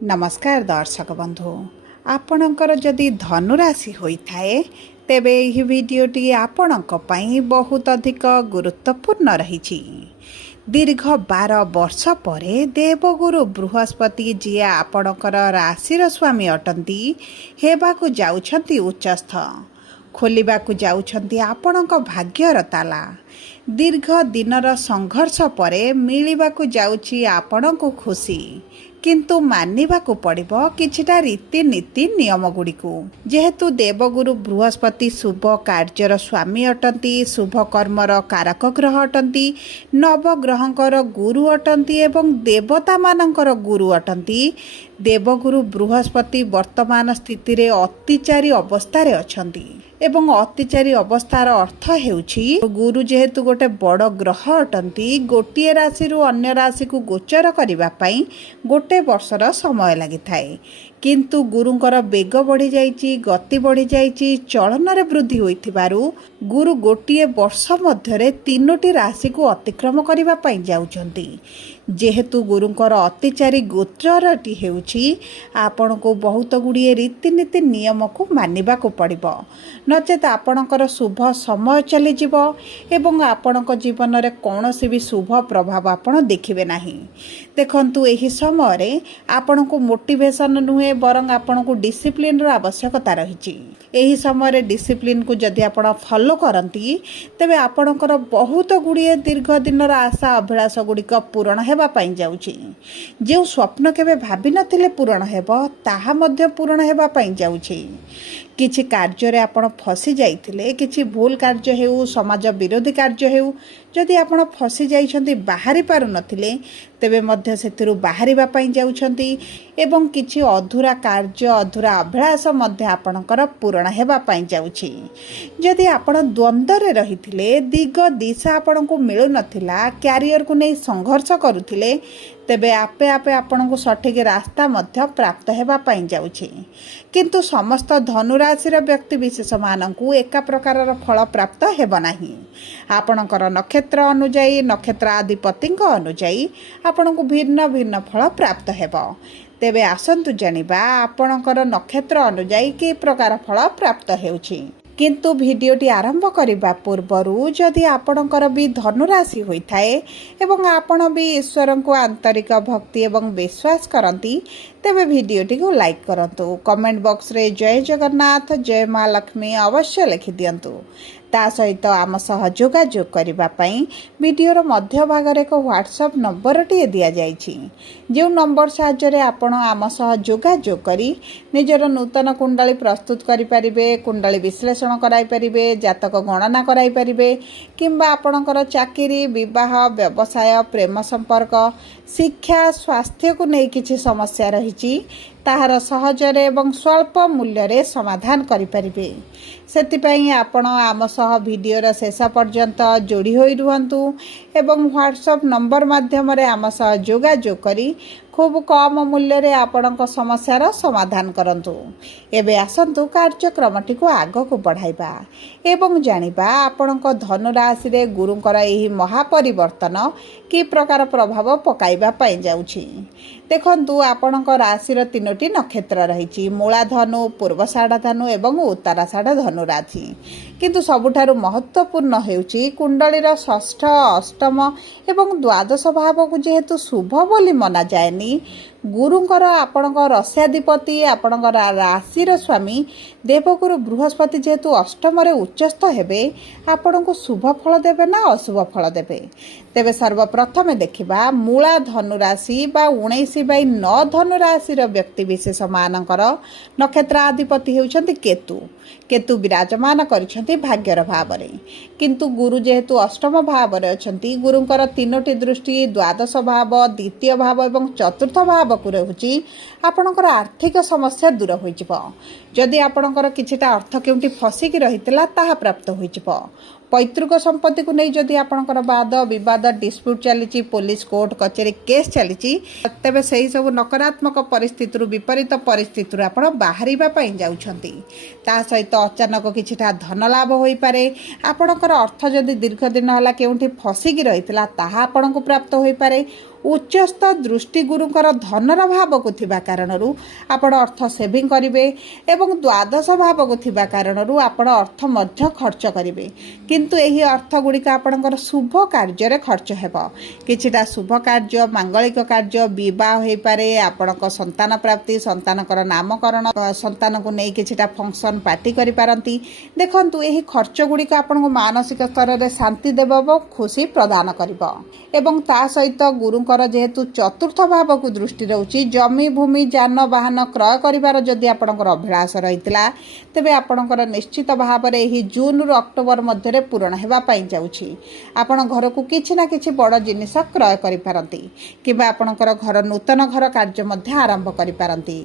नमस्कार दर्शक बंधु आपणकर जदि धनुराशि होइथाए तेबे यह वीडियोटी आपणक पई बहुत अधिक गुरुत्वपूर्ण रही। दीर्घ 12 वर्ष परे देवगुरु बृहस्पति जी आपणकर राशिर स्वामी अटंती हेबाकु जाउछंती उच्चस्थ खोलिबाकु जाउछंती आपणक भाग्यर ताला। दीर्घ दिनर संघर्ष परे मिलिबाकु जाउछि आपणकु खुशी किंतु मानिबाकु पड़िबो किछिटा रीतिनीति नियम गुड़िकु। जेहेतु देवगुरु बृहस्पति शुभ कार्यर स्वामी अटंती, शुभ कर्मर कारक ग्रह अटंती, नवग्रहंकर गुरु अटंती एवं देवता मानकर गुरु अटंती। देवगुरु बृहस्पति वर्तमान स्थिति रे अतिचारी अवस्था अछंती एवं अतिचारी अवस्थार अर्थ हेउछि गुरु जेहेतु गोटे बड़ ग्रह अटंती गोटे राशि अन्य राशि को गोचर करने पाई गोटे वर्षर समय लगी थाए। किंतु गुरुंकर बेग बढ़ी जाइछि, गति बढ़ी जाइछि, चलन रे वृद्धि होइथिबारु गुरु गोटे वर्ष मध्यरे 3टी राशि को अतिक्रम करने पाई जाउछंती। जेहेतु गुरुंकर अतिचारी गोचरटी हेउछि आपण को बहुत गुड़िए रीतिनीति नियम को मानिबा को पड़िबो, नचेत आपणकर शुभ समय चली जिवो एवं आपणक जीवन रे कौनसी भी शुभ प्रभाव आपण देखिबे नाही। देखंतु एही समय रे आपण को मोटिवेशन नुहे बरंग आपण को डिसिप्लिन रो आवश्यकता रहिछि। एही समय रे डिसिप्लिन को जदि आपण फॉलो करंती तेबे आपणकर बहुत गुड़िए दीर्घ दिनर आशा अभिलाष गुड़िक पूरण हेबा पाई जाउछि। जे स्वप्न केबे भाबी नथिले पूरण हेबो ताहा मध्य पूरण हेबा पाई जाउछि। किछि कार्य रे आपण फसी जाइथिले, किछि भूल कार्य हेउ, समाज विरोधी कार्य हेउ, जदि आपण फसी जाइछंती बाहरी पारु नथिले तेबे मध्य सेतिरु बाहरिबा पाई जाउछंती एवं किछि अधूरा कार्य अधूरा अभिलाष मध्य आपणकर पूरण हेबा पाई जाउछि। जदि आपण द्वंद्व रे रहिथिले, दिग दिशा आपण को मिलु नथिला, कैरियर को नै संघर्ष करुथिले तेबे आपे आपे आपण को सठिक रास्ता मध्य प्राप्त हेबा पाई जाउछि। किंतु समस्त धनुराशि व्यक्ति विशेष मानकु एका प्रकारर फल प्राप्त हेब नाही। आपणकर नक्षत्र अनुजाई नक्षत्र अधिपति अनुजाई आपण को भिन्न भिन्न फल प्राप्त हेब। तेबे आसंतु जानिबा आपणकर नक्षत्र अनुजाई कि प्रकार फल प्राप्त हेउछि। किंतु वीडियोटी आरंभ करने पूर्वरु जदि आपणकर भी धनुराशि होइथाए एवं आपण भी ईश्वर को आंतरिक भक्ति एवं विश्वास करती तेबे वीडियोटी को लाइक करंतु। कमेंट बॉक्स रे जय जगन्नाथ जय माँ लक्ष्मी अवश्य लिखि दियंतु। ता सहित आम सह जोगाजोग करबा पई वीडियोर मध्य भाग रे एक व्हाट्सएप नंबर टी दिया जाइछि। जो नंबर साहाय्य रे आपण आम सह जोगाजोग करी निजर नूतन कुंडली प्रस्तुत करि परिबे, कुंडली विश्लेषण कराई परिबे, जातक गणना कराई परिबे किंबा आपणकर चाकरी, विवाह, व्यवसाय, प्रेम संपर्क, शिक्षा, स्वास्थ्य को नै किछि समस्या रहिछि ताहार सहजरे एवं स्वल्प मूल्य रे समाधान करि परिबे। सेतिपई आपण आम सह वीडियोर शेष पर्यंत जोड़ी होई रुहंतु एवं व्हाट्सएप नंबर माध्यम रे आम सह जोगाजोग करी खूब कम मूल्य रे आपणक समस्यार समाधान करंतु। एबे आसंतु कार्यक्रमटी को आग को बढ़ाइबा एवं जानिबा आपणक धनुराशि रे गुरुंकर एही महापरिवर्तन कि प्रकार प्रभाव पकाइबा पाई जाउछि। देखंतु आपणक राशिर 3टी नक्षत्र रहिछि, मूला धनु, पूर्वषाढ़ा धनु एवं उत्तराषाढ़ा धनु राशि। किंतु सबुठारु महत्वपूर्ण हेउछि कुंडलीर षष्ठ, अष्टम एवं द्वादश भाव को जेहेतु शुभ बोली मना जाएनी गुरुंकर आपणकर रस्याधिपति आपणकर राशिर स्वामी देवगुरु बृहस्पति जेहेतु अष्टम रे उच्चस्थ हेबे आपण को शुभ फल देबे ना अशुभ फल देबे। तेबे सर्वप्रथमे देखिबा मूला धनुराशि बा 19/9 धनुराशिर व्यक्ति विशेष मानकर नक्षत्राधिपति हेउछंती केतु। केतु विराजमान करिसंती भाग्यर भाव रे, किंतु गुरु जेहेतु अष्टम भाव रे अछंती गुरुंकर 3टी दृष्टि द्वादश भाव, द्वितीय भाव एवं चतुर्थ भाव को रहुछि आपणकर आर्थिक समस्या दूर होई जिवो। जदि आपणकर किछिटा अर्थ केउंटी फसिकी रहितला ताहा प्राप्त होई जिवो। पैतृक संपत्ति को नहीं जदि आपणकर वाद विवाद डिस्प्यूट चली, पुलिस कोर्ट कचेरी केस चली, तेबे सही सब नकारात्मक परिस्थिति विपरीत परिस्थिति आपण बाहरिबा पई जाउछंती। ता सहित अचानक किछिटा धन लाभ होई पारे। आपणकर अर्थ जदि दीर्घ दिन हला केउंठी फसिकी रहितला ताहा आपण को प्राप्त होई पारे। उच्चस्थ दृष्टि गुरुंकर धनर भाव को थिबा कारणरू आपण अर्थ सेविंग करिवे एवं द्वादश भाव को थिबा कारणरू आपण अर्थ मध्य खर्च करिवे किंतु एही अर्थ गुड़िक आपणकर शुभ कार्य खर्च हेबो किछिटा शुभ कार्य मांगलिक कार्य विवाह हो पारे आपणक संतान प्राप्ति संतानकर नामकरण संतान को नहीं किछिटा फंक्शन पार्टी करि पारंती देखंतु एही खर्च गुड़िक आपण मानसिक स्तर रे शांति देबो खुशी प्रदान करिवो एवं ता सहित गुरुंकर जेहेतु चतुर्थ भाव को दृष्टि रहउची जमी भूमि जान वाहन क्रय करिवार जदि आपणकर अभिलाष रहितला तेबे आपणकर निश्चित भाव रे एही जून रु अक्टोबर मध्य रे पूर्ण हेबा पई जाउची आपण घर को किछि ना किछि बड़ जिनिस क्रय करि पारंती किबा आपणकर घर नूतन घर कार्य मध्य आरंभ करि पारंती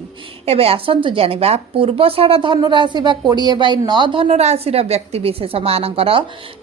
एबे आसंतु जानिबा पूर्वषाढ़ धनु राशि बा 20/9 धनु राशि रो व्यक्ति विशेष मानकर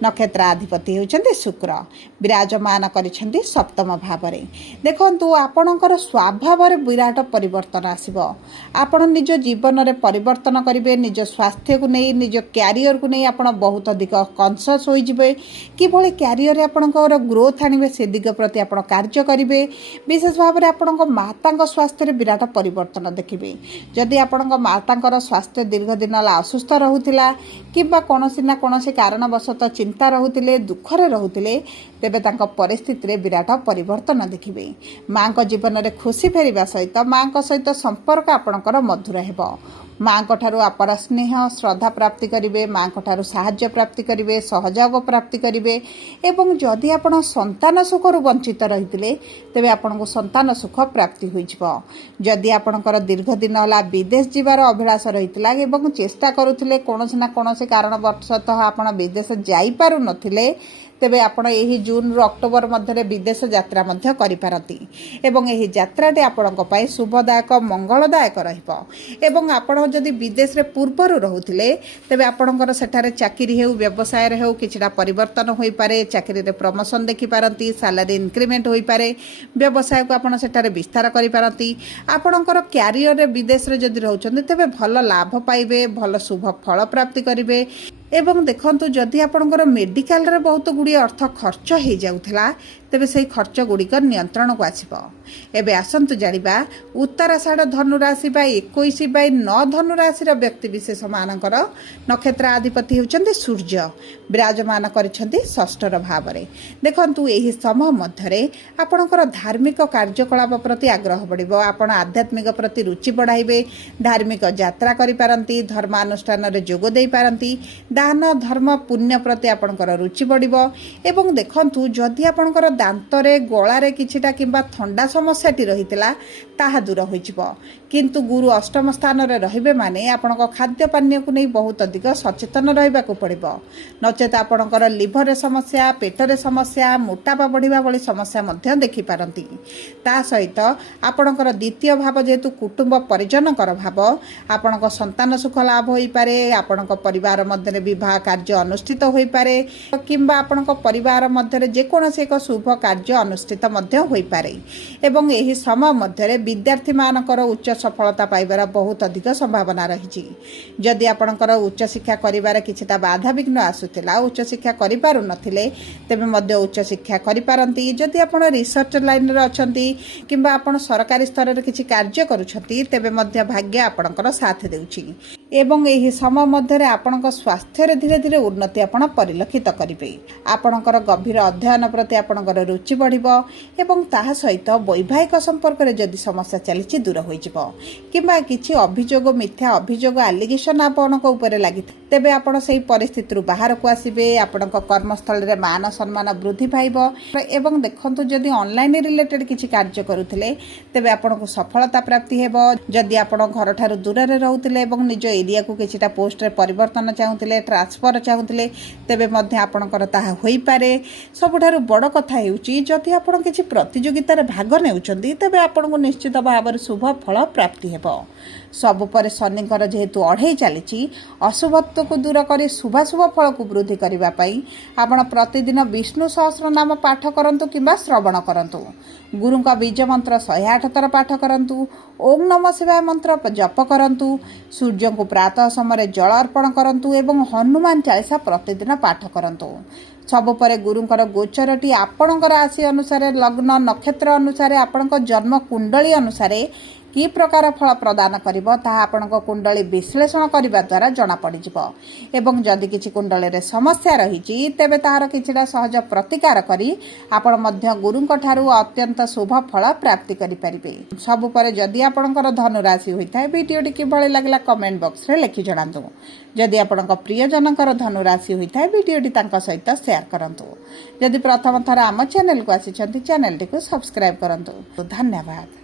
नक्षत्र अधिपति होउछन्ती शुक्र विराजमान करिसेंती सप्तम भाव रे देखंतु आपणकर स्वभाव रे विराट परिवर्तन आसीबो आपण निज जीवन रे परिवर्तन करिवे निज स्वास्थ्य को नै निज कैरियर को नै आपण बहुत अधिक कॉन्शियस होई जिवे कि भले कैरियर रे आपणकर ग्रोथ आनिबे से दिग प्रति आपण कार्य करिवे विशेष भाव रे आपणक मातांक स्वास्थ्य रे विराट परिवर्तन देखिबे जदि आपणक मातांकर स्वास्थ्य दीर्घ दिन ला असुस्थ रहुतिला किबा कोनोसी ना कोनोसी कारणवशत चिंता रहुतिले दुख रे रहुतिले तेबे तांको परिस्थिति रे विराट परिवर्तन देखिबे मां को जीवन रे खुशी फेरिबा सहित मां को सहित संपर्क आपणकर मधुर हेबो मां को ठारू अपर स्नेह श्रद्धा प्राप्ति करिवे मां को ठारू सहाय्य प्राप्ति करिवे सहयोग प्राप्ति करिवे एवं जदि आपण संतान सुख रु वंचित रहितिले तेबे आपण को संतान सुख प्राप्ति होई जिवो जदि आपणकर दीर्घ दिन होला विदेश जीवार अभिलाष रहितला एवं चेष्टा करूथिले कोनोसी ना कोनोसी कारणवशतः आपण विदेश जाई पारु नथिले तेबे आपण एही जून रु अक्टोबर मध्य विदेश यात्रा मध्य करि पारती एवं एही यात्राटे आपणक पई शुभदायक मंगलदायक रहिबो एवं आपण जदि विदेश रे पूर्वरु रहुथिले तेबे आपणकर सेठारे चाकरी हेउ व्यवसाय रे हेउ किछिटा परिवर्तन होई पारे चाकरी रे प्रमोशन देखि पारंती सैलरी इंक्रीमेंट होई पारे व्यवसाय को आपण सेठारे विस्तार करि पारंती आपणकर कैरियर रे विदेश रे जदि रहउछन्ते तेबे भल लाभ पाइबे भल शुभ फल प्राप्ति करिवे एवं देखंतु जदि आपणकर मेडिकल रे बहुत गुडी अर्थ खर्च हो जाउथला तेबे से खर्च गुड़िक नियंत्रण को आसिबो एबे आसंतु जानिबा उत्तराषाढ़ धनु राशि बा 21/9 धनु राशि रो व्यक्ति विशेष मानकर नक्षत्र अधिपति होचंती सूर्य विराजमान करिसेंती षष्ठ भाव रे देखंतु एही समय मध्य रे आपणकर धार्मिक कार्यकलाप प्रति आग्रह बढ़िबो आपण आध्यात्मिक प्रति रुचि बढ़ाइबे धार्मिक यात्रा करि पारंती धर्मानुष्ठान रे जोग देई पारंती दान धर्म पुण्य प्रति आपणकर रुचि बढ़िबो एवं देखंतु जदि आपणकर दांतरे गଳାରେ किछिटा किंबा थंडा समस्याटी रहितला ताहा दूर होइजिबो किंतु गुरु अष्टम स्थान रे रहिबे माने आपणको खाद्य पानीय को नै बहुत अधिक सचेतन रहबा को पड़िबो नचेत आपणकर लिवर रे समस्या पेट रे समस्या मोटापा बढ़िबा भली समस्या मध्य देखि पारंती ता सहित आपणकर द्वितीय भाव जेतु कुटुंब परिजनकर भाव आपणको संतान सुख लाभ होई पारे आपणको परिवार मध्य विवाह कार्य अनुष्ठित होई पारे किंबा आपणको परिवार मध्य जे कोनोसी एक शुभ कार्य अनुष्ठित मध्य होई पारे एवं एही समय मध्य विद्यार्थी मानकर उच्च सफलता पाइबार बहुत अधिक संभावना रही जदि आपणकर उच्च शिक्षा करिवार किछिटा बाधा विघ्न आसुतिला उच्च शिक्षा करि पारु नथिले तेबे मध्य उच्च शिक्षा करि पारंती जदि आपण रिसर्च लाइन रे अछंती किंबा आपण सरकारी स्तर रे किछि कार्य करूछंती तेबे मध्य भाग्य आपणकर साथ देउछि एवं एही समय मध्य आपणक स्वास्थ्य रे धीरे धीरे उन्नति आपण परिलक्षित करिवे आपणकर गभीर अध्ययन प्रति आपणकर रुचि बढ़िबो एवं ताहा सहित वैवाहिक संपर्क रे जदि समस्या चलिछि दूर होई जिवो किंबा किछि अभियोग मिथ्या अभियोग एलिगेशन आपणक ऊपर लागि तेबे आपण सेही परिस्थिति रु बाहर को आसीबे आपणक कर्मस्थल रे मान सम्मान वृद्धि पाइबो एवं देखंतु जदि ऑनलाइन रिलेटेड किछि कार्य करूथिले तेबे आपणक सफलता प्राप्ति हेबो जदि आपण घर ठारू दूर रे रहउथिले एवं निज एरिया को किछिटा पोस्ट रे परिवर्तन चाहुथिले ट्रांसफर चाहुथिले तेबे मध्य आपणकर ताहा होई पारे सबुठारू बड़ कथा हेउची जदि आपण किछि प्रतियोगिता रे भाग नेउचंदी तेबे आपणको निश्चित भाव शुभ फल प्राप्ति हेबो सबु पर शनिकर जेहेतु अढ़ई चली अशुभत्व को दूर कर शुभाशुभ फल को वृद्धि करने आपण प्रतिदिन विष्णु सहस्र नाम पाठ करंतु किंबा श्रवण करंतु गुरु का बीज मंत्र 108 थर पाठ करंतु ओम नमः शिवाय मंत्र जप करंतु सूर्य को प्रातः समय जल अर्पण करंतु एवं हनुमान चालीसा प्रतिदिन पाठ करंतु। सबुपर गुरुंकर गोचरटी आपणकर राशि अनुसार लग्न नक्षत्र अनुसार आपणक जन्म कुंडली अनुसार कि प्रकार फल प्रदान करिबो ताहा आपणक कुंडली विश्लेषण करिबा द्वारा जना पड़िजिबो। एवं जदि किछि कुंडली रे समस्या रहिछि तेबे ताहार किछिटा सहज प्रतिकार करी आपण मध्य गुरुंक ठारू अत्यंत शुभ फल प्राप्ति करि परिबे। सबुपर जदि आपणकर धनु राशि होइथाय वीडियोटी किभଳି लागला कमेंट बॉक्स रे लिखि जणांतु। जदि आपणक प्रियजनकर धनु राशि होइथाय वीडियोटी तांका सहित शेयर करंतु। जदि प्रथम थर आम चैनल को आसिछंती चैनल टी को सब्सक्राइब करंतु। धन्यवाद।